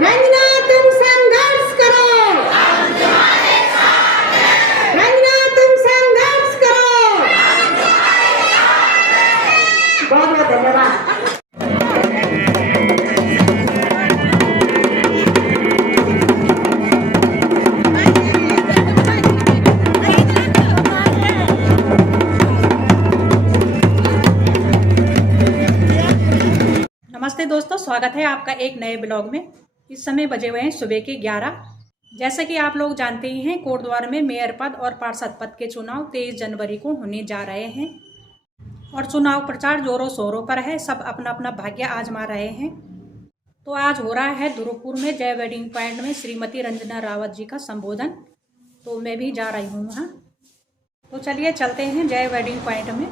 रंजना तुम संघर्ष करो, रंजना तुम संघर्ष करो। बहुत बहुत धन्यवाद। नमस्ते दोस्तों, स्वागत है आपका एक नए ब्लॉग में। इस समय बजे हुए हैं सुबह के 11। जैसे कि आप लोग जानते ही हैं, कोटद्वार में मेयर पद और पार्षद पद के चुनाव 23 जनवरी को होने जा रहे हैं और चुनाव प्रचार जोरों शोरों पर है। सब अपना अपना भाग्य आजमा रहे हैं। तो आज हो रहा है दुर्गपुर में जय वेडिंग पॉइंट में श्रीमती रंजना रावत जी का संबोधन। तो मैं भी जा रही हूँ वहाँ। तो चलिए चलते हैं जय वेडिंग पॉइंट में।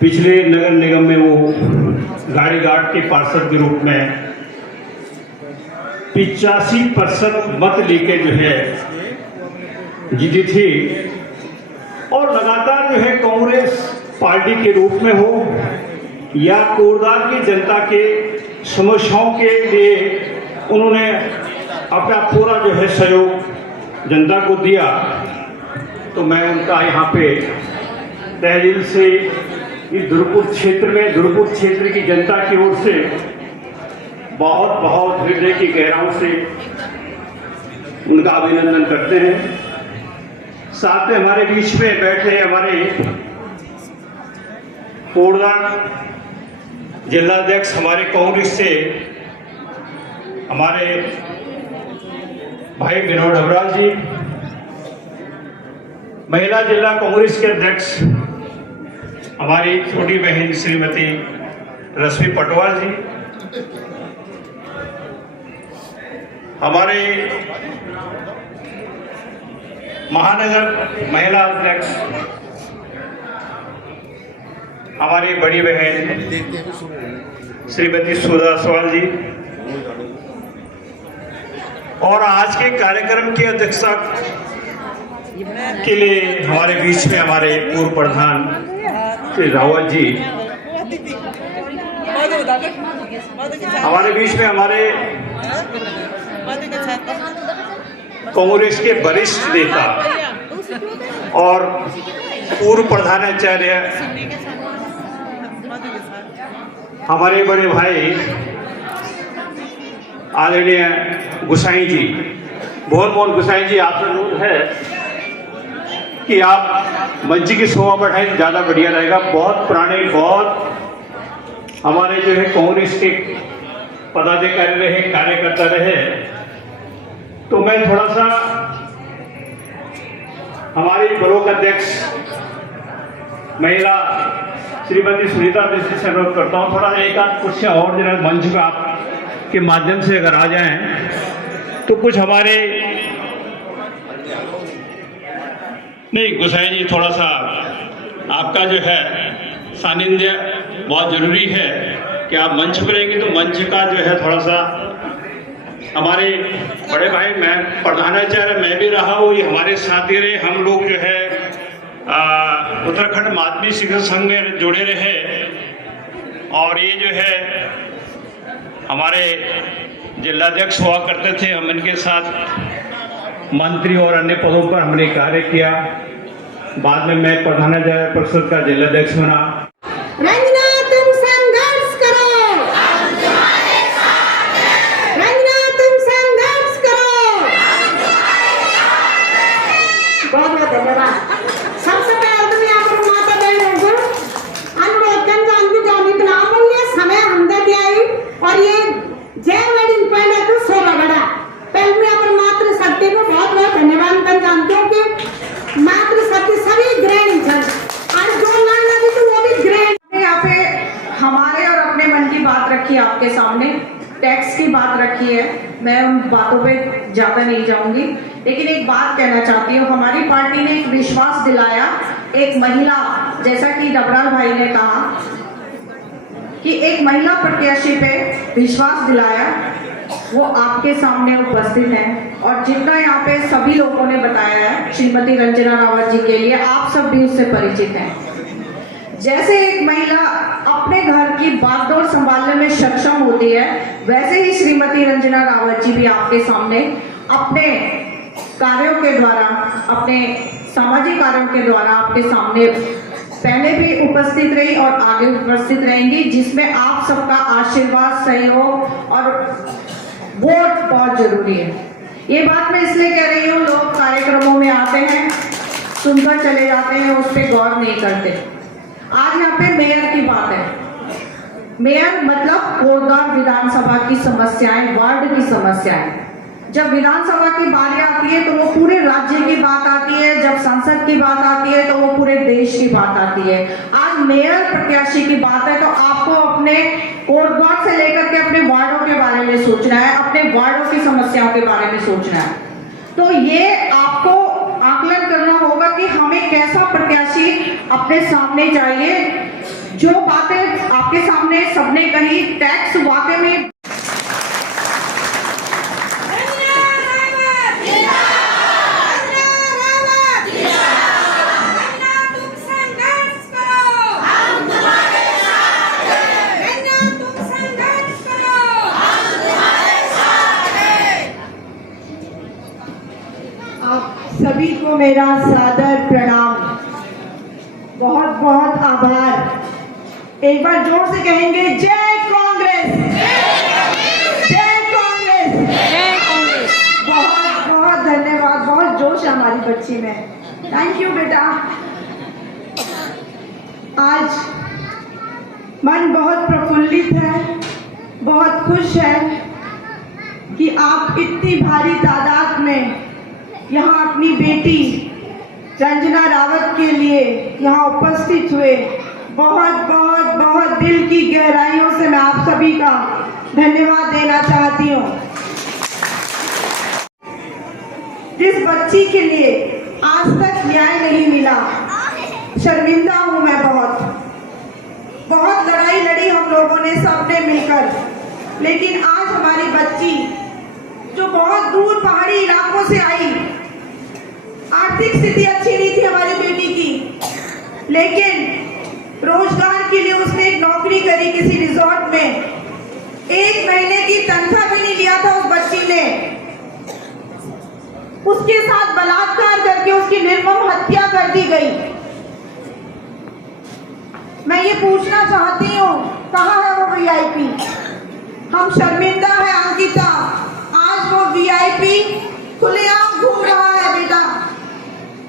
पिछले नगर निगम में वो गाड़ी घाट के पार्षद के रूप में 85% मत लेके जो है जीती थी और लगातार जो है कांग्रेस पार्टी के रूप में हो या कोटद्वार की जनता के समस्याओं के लिए उन्होंने अपना पूरा जो है सहयोग जनता को दिया। तो मैं उनका यहाँ पे तहे दिल से इस दुर्गपुर क्षेत्र में दुर्गपुर क्षेत्र की जनता की ओर से बहुत बहुत हृदय की गहराइयों से उनका अभिनंदन करते हैं। साथ में हमारे बीच में बैठे हमारे कोटद्वार जिलाध्यक्ष हमारे कांग्रेस से हमारे भाई विनोद अबराल जी, महिला जिला कांग्रेस के अध्यक्ष हमारी छोटी बहन श्रीमती रश्मि पटवाल जी, हमारे महानगर महिला अध्यक्ष हमारी बड़ी बहन श्रीमती सुधा सवाल जी और आज के कार्यक्रम की अध्यक्षता के लिए हमारे बीच में हमारे पूर्व प्रधान श्री रावत जी, हमारे बीच में हमारे कांग्रेस के वरिष्ठ नेता और पूर्व प्रधानाचार्य हमारे बड़े भाई आदरणीय गुसाई जी, भुवन मोहन गुसाई जी, आपसे अनुरोध है कि आप मंच की शोभा बढ़ाएं तो ज़्यादा बढ़िया रहेगा। बहुत पुराने, बहुत हमारे जो है कांग्रेस के पदाधिकारी रहे, कार्यकर्ता रहे। तो मैं थोड़ा सा हमारे ब्लॉक अध्यक्ष महिला श्रीमती सुनीता मिश्र से अनुरोध करता हूँ थोड़ा एक आध कुछ और जरा मंच पे आपके माध्यम से अगर आ जाएं तो कुछ हमारे नहीं गोसाई जी थोड़ा सा आपका जो है सानिध्य बहुत जरूरी है कि आप मंच पर रहेंगे तो मंच का जो है थोड़ा सा हमारे बड़े भाई मैं प्रधानाचार्य मैं भी रहा हूँ, ये हमारे साथ ही रहे, हम लोग जो है उत्तराखंड माध्यमिक शिक्षक संघ में जुड़े रहे और ये जो है हमारे जिलाध्यक्ष हुआ करते थे, हम इनके साथ मंत्री और अन्य पदों पर हमने कार्य किया। बाद में मैं प्रधानाचार्य परिषद का जिलाध्यक्ष बना। रंजना तुम संघर्ष करो, रंजना तुम संघर्ष करो। बहुत बहुत धन्यवाद। सबसे पहले तो मैं आप माता बहनों को अनुरोध करना चाहूंगी जो इतना अमूल्य समय हम दे दिया है और ये जय वेडिंग पहले तो सोलह बड़ा पहले मैं अपने मातृ शक्ति को बहुत बहुत धन्यवाद करना चाहती हूँ कि मातृ शक्ति सभी ग्रहणी छन और जो मान लगी तो वो भी ग्रहण। यहाँ पे हमारे और अपने मन की बात रखी है आपके सामने, टैक्स की बात रखी है, मैं उन बातों पे ज्यादा नहीं जाऊंगी, लेकिन एक बात कहना चाहती हूँ। हमारी पार्टी ने एक विश्वास दिलाया, एक महिला, जैसा कि डबराल भाई ने कहा कि एक महिला प्रत्याशी पे विश्वास दिलाया, वो आपके सामने उपस्थित है और जितना यहाँ पे सभी लोगों ने बताया है श्रीमती रंजना रावत जी के लिए, आप सब भी उससे परिचित हैं। जैसे एक महिला अपने घर की बागडोर संभालने में सक्षम होती है, वैसे ही श्रीमती रंजना रावत जी भी आपके सामने अपने कार्यों के द्वारा, अपने सामाजिक कार्यों के द्वारा आपके सामने पहले भी उपस्थित रही और आगे उपस्थित रहेंगी, जिसमें आप सबका आशीर्वाद, सहयोग और वोट बहुत जरूरी है। ये बात मैं इसलिए कह रही हूँ, लोग कार्यक्रमों में आते हैं, सुनकर चले जाते हैं, उस पर गौर नहीं करते। आज यहाँ पे मेयर की बात है। मेयर मतलब कोटद्वार विधानसभा की समस्याएं, वार्ड की समस्याएं। जब विधानसभा की बारी आती है तो वो पूरे राज्य की बात आती है, जब संसद की बात आती है तो वो पूरे देश की बात आती है। आज मेयर प्रत्याशी की बात है तो आपको अपने कोटद्वार से लेकर के अपने वार्डों के बारे में सोचना है, अपने वार्डों की समस्याओं के बारे में सोचना है। तो ये आपको आकलन करना होगा कि हमें कैसा प्रत्याशी अपने सामने चाहिए। जो बातें आपके सामने सबने कही, टैक्स वाकई में सभी को मेरा सादर प्रणाम, बहुत बहुत आभार। एक बार जोर से कहेंगे जय कांग्रेस, जय कांग्रेस, जय कांग्रेस। बहुत बहुत धन्यवाद। बहुत जोश है हमारी बच्ची में, थैंक यू बेटा। आज मन बहुत प्रफुल्लित है, बहुत खुश है कि आप इतनी भारी तादाद में यहाँ अपनी बेटी रंजना रावत के लिए यहाँ उपस्थित हुए। बहुत बहुत बहुत दिल की गहराइयों से मैं आप सभी का धन्यवाद देना चाहती हूँ। जिस बच्ची के लिए आज तक न्याय नहीं मिला, शर्मिंदा हूँ मैं। बहुत लड़ाई लड़ी हम लोगों ने सबने मिलकर, लेकिन आज हमारी बच्ची जो बहुत दूर पहाड़ी इलाकों से आई, आर्थिक स्थिति अच्छी नहीं थी हमारी बेटी की, लेकिन रोजगार के लिए उसने एक नौकरी करी किसी रिजॉर्ट में। 1 महीने की तनख्वाह भी नहीं लिया था उस बच्ची ने। उसके साथ बलात्कार करके उसकी निर्मम हत्या कर दी गई। मैं ये पूछना चाहती हूँ, कहाँ है वो वीआईपी? हम शर्मिंदा है अंकिता, आज वो वीआईपी खुलेआम घूम रहा है। बेटा,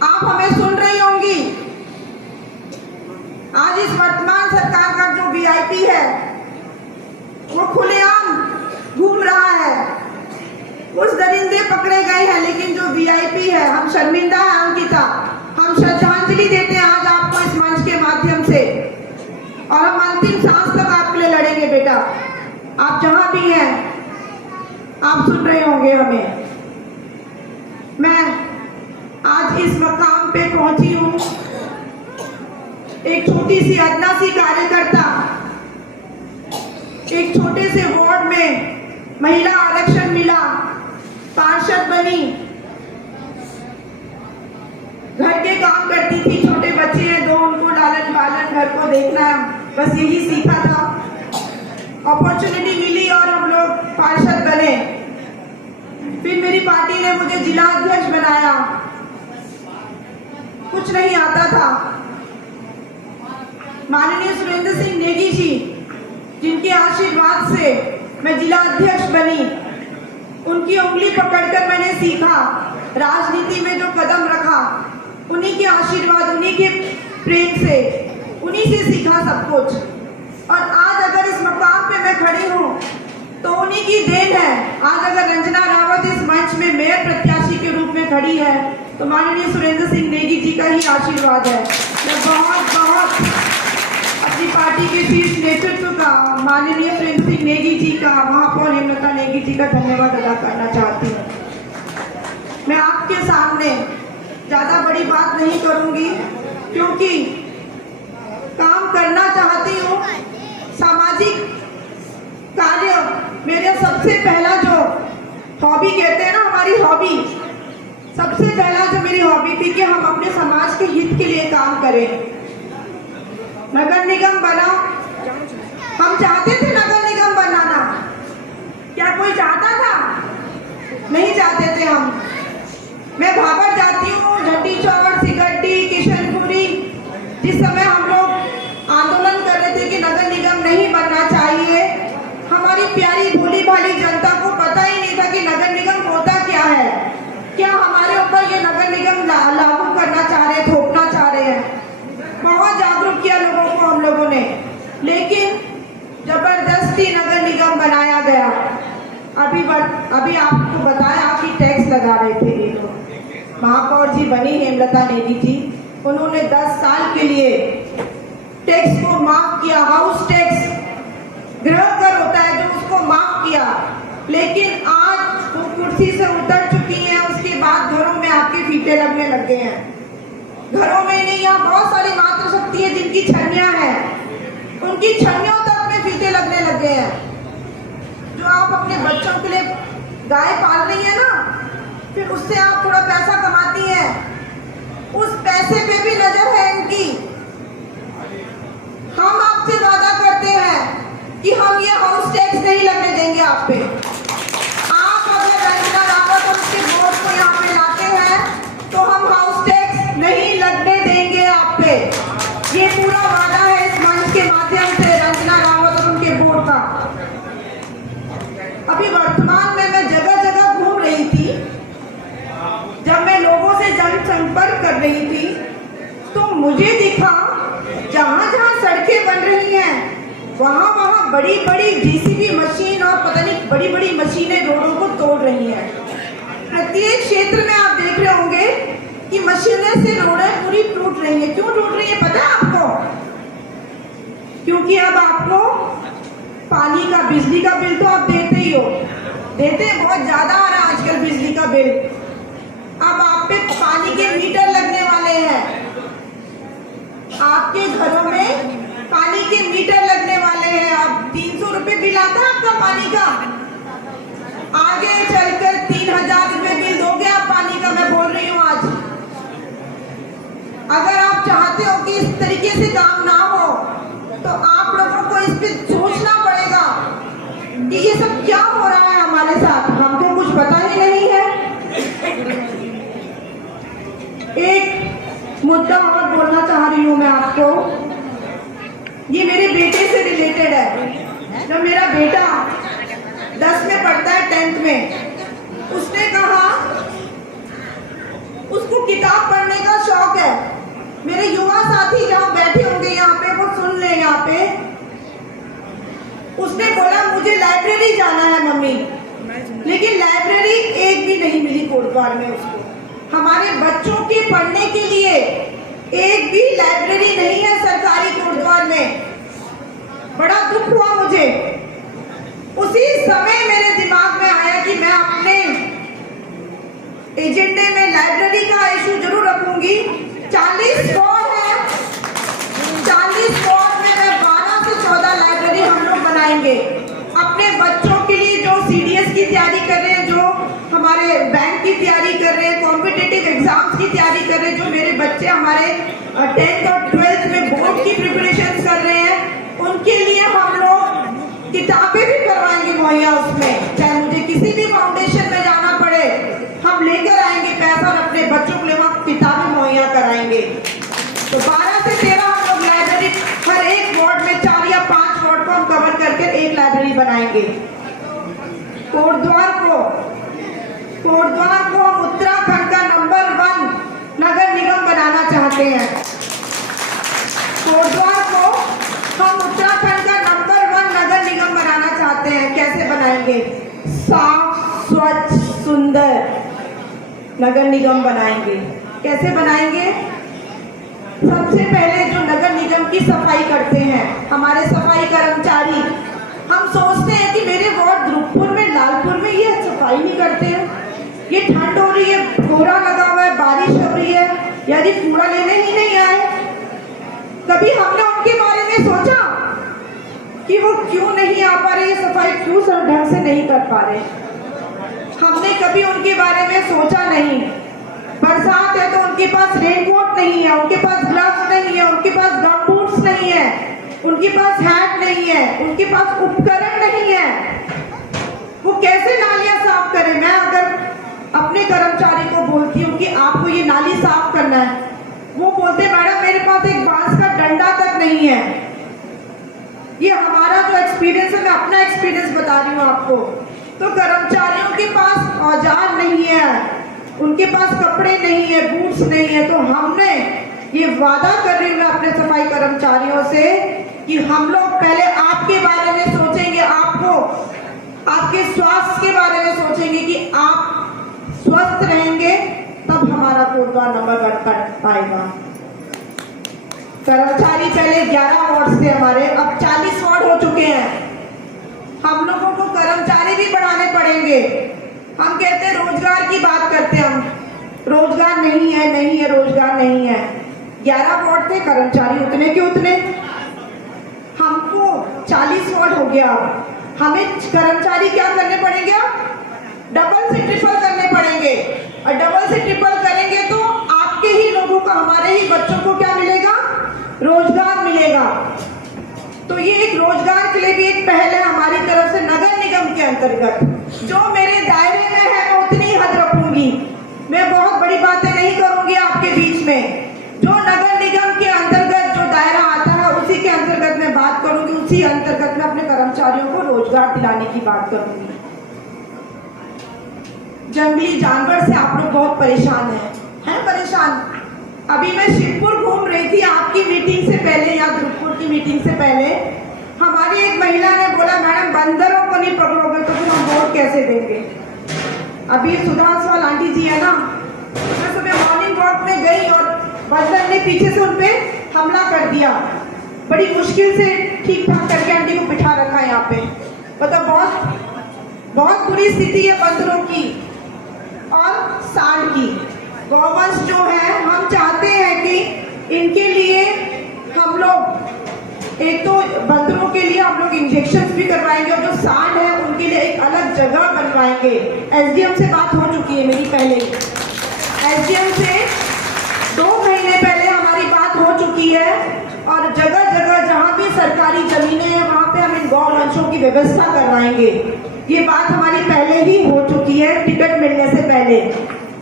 आप हमें सुन रही होंगी। आज इस वर्तमान सरकार का जो वीआईपी है वो खुलेआम घूम रहा है। कुछ दरिंदे पकड़े गए हैं, लेकिन जो वीआईपी है, हम शर्मिंदा है अंकिता। हम श्रद्धांजलि देते हैं आज आपको इस मंच के माध्यम से, और हम अंतिम सांस तक आपके लिए लड़ेंगे बेटा। आप जहां भी हैं, आप सुन रहे होंगे हमें। मैं आज इस मकाम पे पहुंची हूं, एक छोटी सी अदना सी कार्यकर्ता, एक छोटे से वार्ड में महिला आरक्षण मिला, पार्षद बनी, घर के काम करती थी, छोटे बच्चे हैं दो, उनको लालन पालन, घर को देखना, बस यही सीखा था। अपॉर्चुनिटी मिली और हम लोग पार्षद बने। फिर मेरी पार्टी ने मुझे जिला अध्यक्ष बनाया। कुछ नहीं आता था। माननीय सुरेंद्र सिंह नेगी जी, जिनके आशीर्वाद से मैं जिला अध्यक्ष बनी, उनकी उंगली पकड़कर मैंने सीखा, राजनीति में जो कदम रखा, उन्हीं के आशीर्वाद, उन्हीं के प्रेम से, उन्हीं से सीखा सब कुछ। और आज अगर इस मकाम पे मैं खड़ी हूँ तो उन्हीं की देन है। आज अगर रंजना रावत इस मंच में मेयर प्रत्याशी के रूप में खड़ी है तो माननीय सुरेंद्र सिंह नेगी जी का ही आशीर्वाद है। मैं बहुत बहुत अपनी पार्टी के शीर्ष नेतृत्व का, माननीय सुरेंद्र सिंह नेगी जी का, महापौर हेमलता नेगी जी का धन्यवाद अदा करना चाहती हूँ। मैं आपके सामने ज्यादा बड़ी बात नहीं करूंगी, क्योंकि काम करना चाहती हूँ। सामाजिक कार्य मेरे सबसे पहला जो हॉबी कहते हैं ना, हमारी हॉबी, सबसे पहला जो मेरी हॉबी थी कि हम अपने समाज के हित के लिए काम करें। नगर निगम बना, हम चाहते थे नगर निगम बनाना, क्या कोई चाहता था? नहीं चाहते थे हम। मैं भाबर जाती हूँ, झंडी चौड़, सिगड्डी, किशनपुरी, जिस समय हम लोग आंदोलन कर रहे थे कि नगर निगम नहीं बनना चाहिए, हमारी प्यारी भोली भाली जनता को पता ही नहीं था कि नगर निगम होता क्या है, क्या हमारे ऊपर ये नगर निगम लागू करना चाह रहे, थोपना चाह रहे हैं। बहुत जागरूक किया लोगों को हम लोगों ने, लेकिन जबरदस्ती नगर निगम बनाया गया। अभी आपको बताया कि टैक्स लगा रहे थे ये लोग। महापौर जी बनी हेमलता नेगी जी, उन्होंने 10 साल के लिए टैक्स को माफ किया। हाउस टैक्स, गृह कर होता है जो, उसको माफ किया। लेकिन आज वो कुर्सी से उतर चुकी हैं, उसके बाद घरों में आपके फीते लगने लग गए हैं। घरों में नहीं, यहाँ बहुत सारी मातृशक्ति है जिनकी छन्नियां हैं, उनकी छन्नियों तक में फीते लगने लग गए हैं। जो आप अपने बच्चों के लिए गाय पाल रही है ना, फिर उससे आप थोड़ा पैसा कमाती हैं, उस पैसे पे भी नजर है इनकी। हम आपसे वादा करते हैं कि हम ये हाउस टैक्स नहीं लगने देंगे आप पे। आप अगर रंजना रावत और उसके वोट को यहाँ पे लाते हैं तो हम हाउस टैक्स नहीं लगने देंगे आप पे। ये पूरा वादा है इस मंच के माध्यम से रंजना रावत और उनके वोट का। अभी वर्तमान में मैं जगह जगह घूम रही थी, जब मैं लोगों से जनसंपर्क कर रही थी तो मुझे दिखा जहां जहां सड़कें बन रही हैं वहां वहां बड़ी बड़ी जेसीबी मशीन और पता नहीं बड़ी बड़ी मशीनें रोडों को तोड़ रही हैं। प्रत्येक क्षेत्र में आप देख रहे होंगे कि मशीनें से रोडें पूरी टूट रही हैं। क्यों टूट रही है पता है आपको? क्योंकि अब आपको पानी का, बिजली का बिल तो आप देते ही हो, देते हैं, बहुत ज्यादा आ रहा है आजकल बिजली का बिल। अब आप पे पानी के मीटर लगने वाले हैं, आपके घरों में पानी के मीटर लगने वाले हैं। अब 300 रुपए बिल आता है आपका पानी का, आगे चलकर 3000 रुपए बिल दोगे आप पानी का, मैं बोल रही हूँ आज। अगर आप चाहते हो कि इस तरीके से काम ना हो तो आप लोगों को इस पे सोचना पड़ेगा कि ये सब क्या हो रहा है हमारे साथ, हमको कुछ पता ही नहीं है। एक मुद्दा और बोलना चाह रही हूँ मैं आपको, ये मेरे बेटे से रिलेटेड है। जब मेरा बेटा 10 में पढ़ता है, 10th में, उसने कहा उसको किताब पढ़ने का शौक है। मेरे युवा साथी जहाँ बैठे होंगे यहाँ पे, वो सुन ले यहाँ पे, उसने बोला मुझे लाइब्रेरी जाना है मम्मी, लेकिन लाइब्रेरी एक भी नहीं मिली कोटद्वार में उसको। हमारे बच्चों के पढ़ने के लिए एक भी लाइब्रेरी नहीं है सरकारी कोटद्वार में। बड़ा दुख हुआ मुझे। उसी समय मेरे दिमाग में आया कि मैं अपने एजेंडे में लाइब्रेरी का इशू जरूर रखूंगी। 40 वार्ड है, 40 वार्ड में मैं 12 से 14 लाइब्रेरी हम लोग बनाएंगे अपने बच्चों के लिए जो सीडीएस की तैयारी कर रहे हैं, जो हमारे बैंक की तैयारी कर रहे हैं, कॉम्पिटिटिव एग्जाम्स की तैयारी कर रहे हैं, जो मेरे बच्चे हमारे 10th और 12th में बोर्ड की प्रिपरेशन कर रहे हैं, उनके लिए हम लोग किताबें भी करवाएंगे मुहैया उसमें। चाहे मुझे किसी भी फाउंडेशन में जाना पड़े, हम लेकर आएंगे पैसा और अपने बच्चों के लिए वहाँ किताबें मुहैया कराएंगे। तो 12 से 13 हम लोग लाइब्रेरी हर एक वार्ड में 4 या 5 वार्ड को हम कवर करके एक लाइब्रेरी बनाएंगे। कोटद्वार को हम उत्तराखंड का नंबर 1 नगर निगम बनाना चाहते हैं। कोटद्वार को हम उत्तराखंड का नंबर 1 नगर निगम बनाना चाहते हैं। कैसे बनाएंगे? साफ, स्वच्छ, सुंदर नगर निगम बनाएंगे। कैसे बनाएंगे? सबसे पहले जो नगर निगम की सफाई करते हैं हमारे सफाई कर्मचारी, हम सोचते हैं कि मेरे वार्ड ध्रुवपुर में, लालपुर में ये सफाई नहीं करते हैं। ये ठंड हो रही है, कोहरा लगा हुआ है, बारिश हो रही है, यदि कूड़ा लेने ही नहीं आए। कभी हमने उनके बारे में सोचा कि वो क्यों नहीं आ पा रहे, सफाई क्यों ढंग से नहीं कर पा रहे? हमने कभी उनके बारे में सोचा नहीं। बरसात है तो उनके पास रेनकोट नहीं है, उनके पास ग्लव्स नहीं है, उनके पास गम बूट्स नहीं है, उनके पास हैट नहीं है, उनके पास उपकरण नहीं है। वो कैसे नालियां साफ करें? मैं अगर अपने कर्मचारी को बोलती हूँ कि आपको ये नाली साफ करना है, वो बोलते मैडम मेरे पास एक बांस का डंडा तक नहीं है। ये हमारा जो एक्सपीरियंस है, मैं अपना एक्सपीरियंस बता रही हूँ आपको। तो कर्मचारियों के पास औजार नहीं है, उनके पास कपड़े नहीं है, बूट्स नहीं है। तो हमने ये वादा कर रही हूँ मैं अपने सफाई कर्मचारियों से कि हम लोग पहले आपके बारे में सोचेंगे, आपके स्वास्थ्य के बारे में सोचेंगे कि आप स्वस्थ रहेंगे तब हमारा कोटद्वार नंबर 1 कर पाएगा। कर्मचारी पहले 11 वार्ड थे हमारे, अब 40 वार्ड हो चुके हैं। हम लोगों को कर्मचारी भी बढ़ाने पड़ेंगे। हम कहते हैं रोजगार की बात करते हैं, हम रोजगार नहीं है, रोजगार नहीं है। 11 वार्ड थे, कर्मचारी उतने के उतने, हमको 40 वार्ड हो गया। हमें कर्मचारी क्या करने पड़ेंगे? अब डबल से ट्रिपल करने पड़ेंगे, और डबल से ट्रिपल करेंगे तो आपके ही लोगों को, हमारे ही बच्चों को क्या मिलेगा? रोजगार मिलेगा। तो ये एक रोजगार के लिए भी एक पहल है हमारी तरफ से नगर निगम के अंतर्गत। जो मेरे दायरे में है मैं उतनी हद रखूंगी, मैं बहुत बड़ी बातें नहीं करूंगी आपके बीच में। जो नगर निगम के अंतर्गत जो दायरा आता है उसी के अंतर्गत मैं बात करूंगी, उसी अंतर्गत मैं अपने कर्मचारियों को रोजगार दिलाने की बात करूंगी। जंगली जानवर से आप लोग बहुत परेशान हैं परेशान। अभी मैं शिवपुर घूम रही थी आपकी मीटिंग से पहले या ध्रुवपुर की मीटिंग से पहले, हमारी एक महिला ने बोला मैडम बंदरों को नहीं पकड़ोगे तो फिर हम वोट कैसे देंगे? अभी सुधांशवाल आंटी जी है ना, मैं सुबह मॉर्निंग वॉक में गई और बंदर ने पीछे से उन पे हमला कर दिया। बड़ी मुश्किल से ठीक ठाक करके आंटी को बिठा रखा है यहाँ पे। मतलब बहुत बुरी स्थिति है बंदरों की और सांड की। गौवंश जो है, हम चाहते हैं कि इनके लिए हम लोग एक तो बंदरों के लिए हम लोग इंजेक्शन भी करवाएंगे और जो सांड है उनके लिए एक अलग जगह बनवाएंगे। एसडीएम से बात हो चुकी है मेरी पहले, एसडीएम से 2 महीने पहले हमारी बात हो चुकी है और जगह जगह जहाँ भी सरकारी जमीनें हैं वहाँ पे हम इन गौवंशों की व्यवस्था करवाएंगे। ये बात हमारी पहले ही हो चुकी है टिकट मिलने से पहले।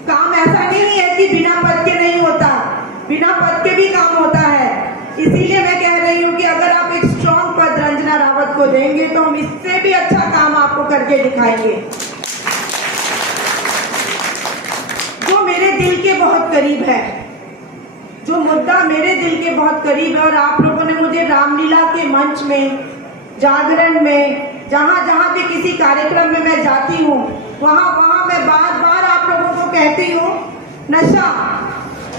काम ऐसा नहीं है कि बिना पद के नहीं होता, बिना पद के भी काम होता है। इसीलिए मैं कह रही हूँ कि अगर आप एक स्ट्रॉन्ग पद रंजना रावत को देंगे तो हम इससे भी अच्छा काम आपको करके दिखाएंगे। जो मेरे दिल के बहुत करीब है, जो मुद्दा मेरे दिल के बहुत करीब है, और आप लोगों ने मुझे रामलीला के मंच में, जागरण में, जहाँ जहाँ भी किसी कार्यक्रम में मैं जाती हूँ वहाँ मैं बार बार आप लोगों को कहती हूँ नशा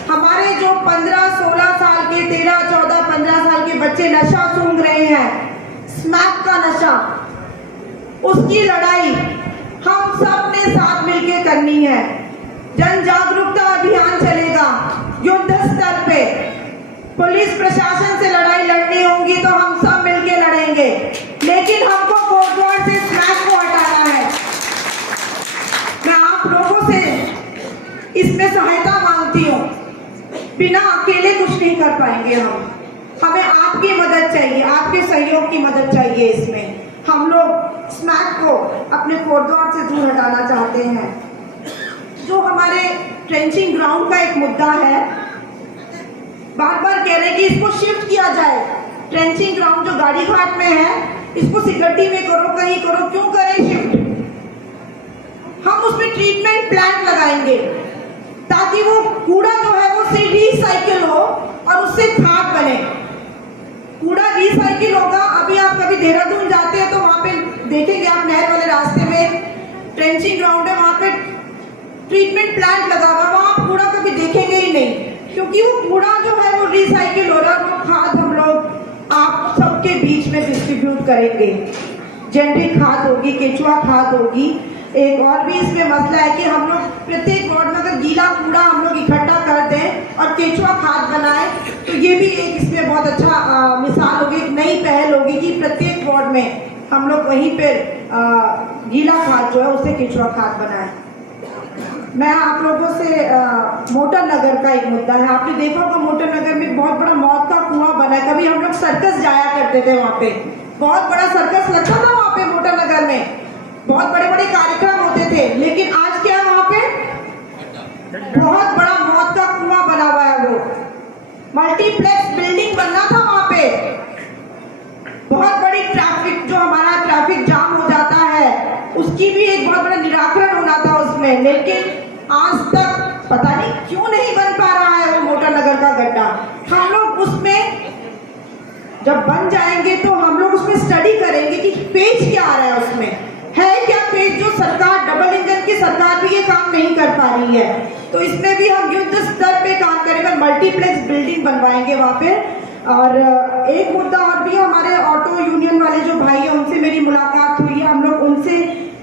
हमारे जो 15-16 साल के 13-14-15 साल के बच्चे नशा सूंघ रहे हैं, स्मैक का नशा, उसकी लड़ाई हम सब ने साथ मिलकर करनी है। जन जागरूकता अभियान चलेगा युद्ध स्तर पे। पुलिस प्रशासन से लड़ाई लड़नी होगी तो हम सब मिलकर लड़ेंगे, लेकिन हमको कोटद्वार से स्मैक को हटाना है। मैं आप लोगों से इसमें सहायता मांगती हूँ। बिना अकेले कुछ नहीं कर पाएंगे हम, हमें आपकी मदद चाहिए, आपके सहयोग की मदद चाहिए। इसमें हम लोग स्मैक को अपने कोटद्वार से दूर हटाना चाहते हैं। जो हमारे ट्रेंचिंग ग्राउंड का एक मुद्दा है, बार बार कह रहे हैं कि इसको शिफ्ट किया जाए। ट्रेंचिंग ग्राउंड जो गाड़ी घाट में है, इसको सिकट्टी में करो, कहीं करो, क्यों करें शिफ्ट? हम उसमें ट्रीटमेंट प्लांट लगाएंगे ताकि वो कूड़ा जो है वो से रिसाइकिल हो और उससे खाद बने। कूड़ा रिसाइकिल होगा। अभी आप कभी देहरादून जाते हैं तो वहाँ पे देखेंगे आप, नहर वाले रास्ते में ट्रेंचिंग ग्राउंड है, वहाँ पे ट्रीटमेंट प्लांट लगा हुआ, वहाँ आप कूड़ा कभी देखेंगे ही नहीं, क्योंकि वो कूड़ा जो है वो रिसाइकिल हो रहा है। वो खाद हम लोग आप सबके बीच में डिस्ट्रीब्यूट करेंगे। जेनरिक खाद होगी, केचुआ खाद होगी। एक और भी इसमें मसला है कि हम लोग प्रत्येक वार्ड में अगर गीला कूड़ा हम लोग इकट्ठा कर दें और केचुआ खाद बनाएं तो ये भी एक इसमें बहुत अच्छा मिसाल होगी, एक नई पहल होगी कि प्रत्येक वार्ड में हम लोग वहीं पर गीला खाद जो है उसे केचुआ खाद बनाएं। मैं आप लोगों से मोटर नगर का एक मुद्दा है। आपने देखा होगा मोटर नगर में बहुत बड़ा मौत का कुआं बना है। कभी हम लोग सर्कस जाया करते थे, वहाँ पे बहुत बड़ा सर्कस लगता था वहाँ पे मोटर नगर में, बहुत बड़े बड़े कार्यक्रम होते थे। लेकिन आज क्या है, वहाँ पे बहुत बड़ा मौत का कुआं बना हुआ है। वो मल्टीप्लेक्स बिल्डिंग बनना था वहाँ पे, बहुत बड़ी ट्रैफिक, जो हमारा ट्रैफिक जाम हो जाता है उसकी भी एक बहुत बड़ा निराकरण होना था उसमें, लेकिन आज तक पता नहीं क्यों नहीं बन पा रहा है वो मोटर नगर का गड्ढा। हम लोग उसमें जब बन जाएंगे तो हम लोग उसमें स्टडी करेंगे कि पेज क्या आ रहा है, उसमें है क्या पेज, जो सरकार डबल इंजन की सरकार भी ये काम नहीं कर पा रही है। तो इसमें भी हम युद्ध स्तर पे काम करेंगे, मल्टीप्लेक्स बिल्डिंग बनवाएंगे वहाँ पे। और एक मुद्दा और भी, हमारे ऑटो यूनियन वाले जो भाई हैं उनसे मेरी मुलाकात हुई है। हम लोग उनसे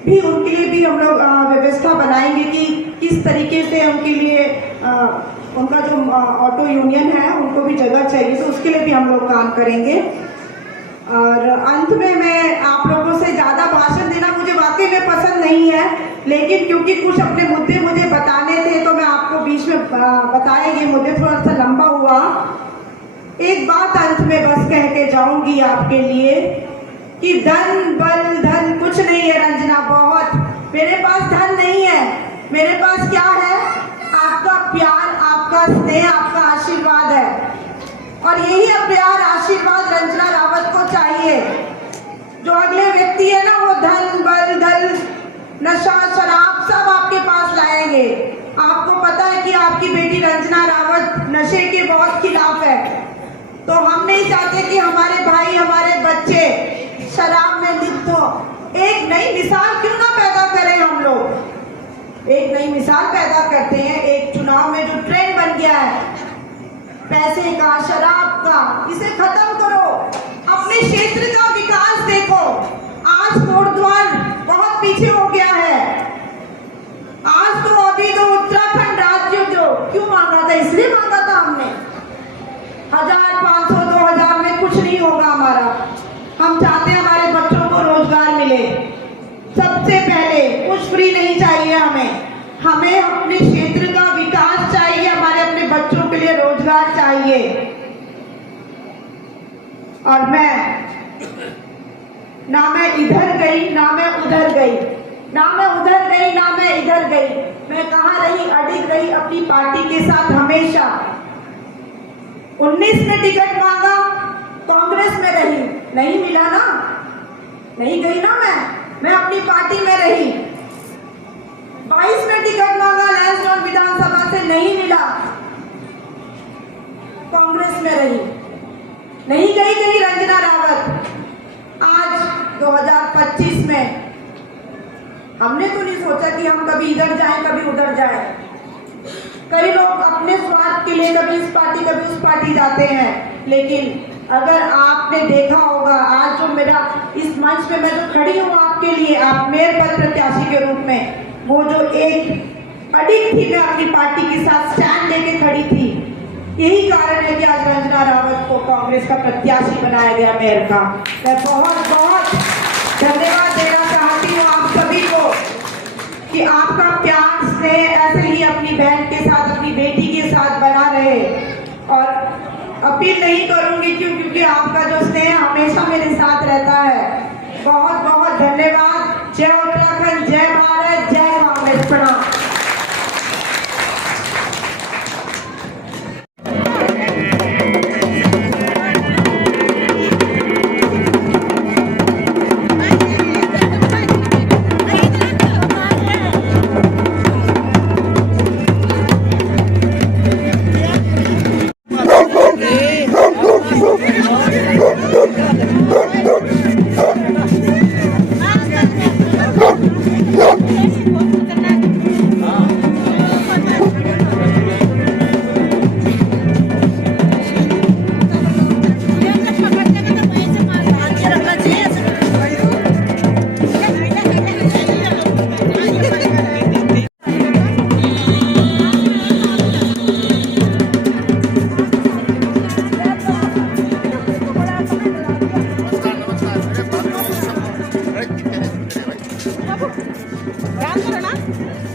भी, उनके लिए भी हम लोग व्यवस्था बनाएंगे कि किस तरीके से उनके लिए उनका जो ऑटो यूनियन है उनको भी जगह चाहिए, तो उसके लिए भी हम लोग काम करेंगे। और अंत में मैं आप लोगों से ज़्यादा भाषण देना मुझे वाकई में पसंद नहीं है, लेकिन क्योंकि कुछ अपने मुद्दे मुझे बताने थे तो मैं आपको बीच में बताया, ये मुद्दे थोड़ा सा लंबा हुआ। एक बात अंत में बस कह के जाऊंगी आपके लिए कि धन बल धन कुछ नहीं है रंजना, बहुत मेरे पास धन नहीं है, मेरे पास क्या है, आपका प्यार, आपका स्नेह, आपका आशीर्वाद है। और यही प्यार आशीर्वाद रंजना रावत को चाहिए। जो अगले व्यक्ति है ना, वो धन बल धन नशा शराब सब आपके पास लाएंगे। आपको पता है कि आपकी बेटी रंजना रावत नशे के बहुत खिलाफ है, तो हम नहीं चाहते कि हमारे भाई, हमारे बच्चे शराब में लिप्त हो। एक नई मिसाल क्यों ना पैदा करें हम लोग, एक नई मिसाल पैदा करते हैं। एक चुनाव में जो ट्रेंड बन गया है पैसे का, शराब का, इसे खत्म करो, अपने क्षेत्र का विकास देखो। आज कोटद्वार बहुत पीछे हो गया है। आज तो अभी तो उत्तराखंड राज्य जो क्यों मांगा था, इसलिए मांगा था हमने 1000, 500, 2000 में कुछ नहीं होगा हमारा। हम चाहते हैं हमारे बच्चों को रोजगार मिले। सबसे पहले कुछ फ्री नहीं चाहिए हमें अपने क्षेत्र का विकास चाहिए, हमारे अपने बच्चों के लिए रोजगार चाहिए। और मैं ना मैं इधर गई ना मैं उधर गई, ना मैं उधर गई ना मैं इधर गई, मैं कहाँ रही, अडिग रही अपनी पार्टी के साथ हमेशा। 19 में टिकट मांगा, कांग्रेस में रही, नहीं मिला ना, नहीं गई ना मैं अपनी पार्टी में रही। 22 में टिकट मांगा लैंसडाउन विधानसभा से, नहीं मिला, कांग्रेस में रही, नहीं गई कहीं रंजना रावत। आज 2025 में हमने तो नहीं सोचा कि हम कभी इधर जाएं कभी उधर जाएं। कई लोग अपने स्वार्थ के लिए कभी इस पार्टी कभी उस पार्टी जाते हैं, लेकिन अगर आपने देखा होगा आज जो मेरा इस मंच पे मैं जो खड़ी हूँ आपके लिए, आप मेयर पद प्रत्याशी के रूप में, वो जो एक अडिग थी मैं अपनी पार्टी के साथ स्टैंड लेके खड़ी थी, यही कारण है कि आज रंजना रावत को कांग्रेस का प्रत्याशी बनाया गया मेयर का। मैं बहुत बहुत धन्यवाद देना चाहती हूँ आप सभी को कि आपका प्यार स्नेह ऐसे ही अपनी बहन के साथ, अपनी बेटी के साथ बना रहे। और अपील नहीं करूंगी क्योंकि आपका जो स्नेह हमेशा मेरे साथ रहता है। बहुत बहुत धन्यवाद। जय उत्तराखंड, जय भारत, जय कांग्रेस। प्रणाम।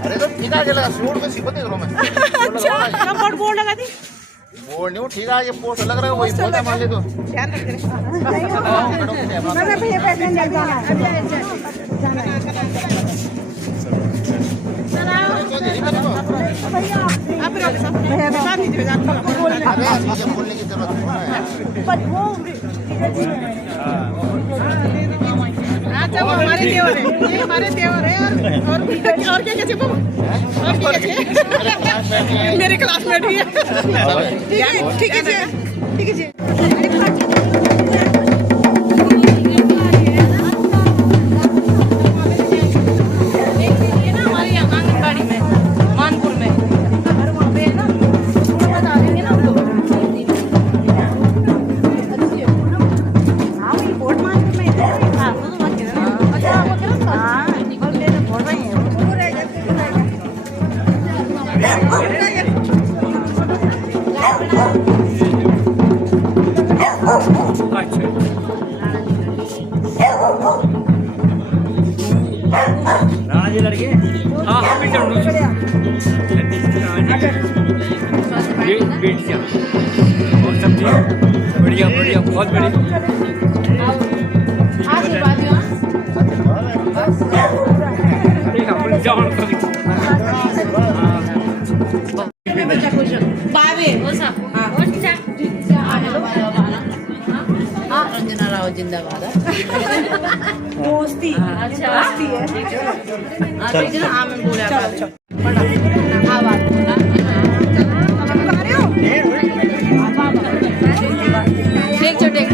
अरे तो ठीक है लगा रोड में सिपत करो मैं अच्छा कब बोर्ड लगा दी बोर्ड नहीं ठीक है ये पोस्ट लग रहा है वही बोलता मान ले तो ध्यान रख मैं भैया पैसे ले जाना आप भैया बात नहीं दीजिए अरे बोलने की जरूरत नहीं है पर वो अच्छा वो हमारे देवर है, ये हमारे देवर है। और क्या कहते हो और क्या कहते हैं मेरे क्लासमेट भी है। ठीक है जी, ठीक है जी। हमारे यहाँ आंगनबाड़ी में मानपुर में अगर वहाँ पे है ना बता देंगे ना हम लोग। हाँ वही वोट मानपुर में है। हाँ अच्छा आप हाँ और मेरे वोट में है वो रहेगा। राजे लड़के हाँ हाँ बेटा बेट जा और सब ठीक बढ़िया बढ़िया बहुत बढ़िया ठीक है जाओ बाबे रंजना राव जिंदाबाद। दोस्ती अच्छा दोस्ती है। हाँ मैं बोला एक छोटे एक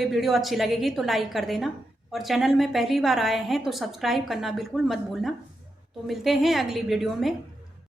ये वीडियो अच्छी लगेगी तो लाइक कर देना, और चैनल में पहली बार आए हैं तो सब्सक्राइब करना बिल्कुल मत भूलना। तो मिलते हैं अगली वीडियो में।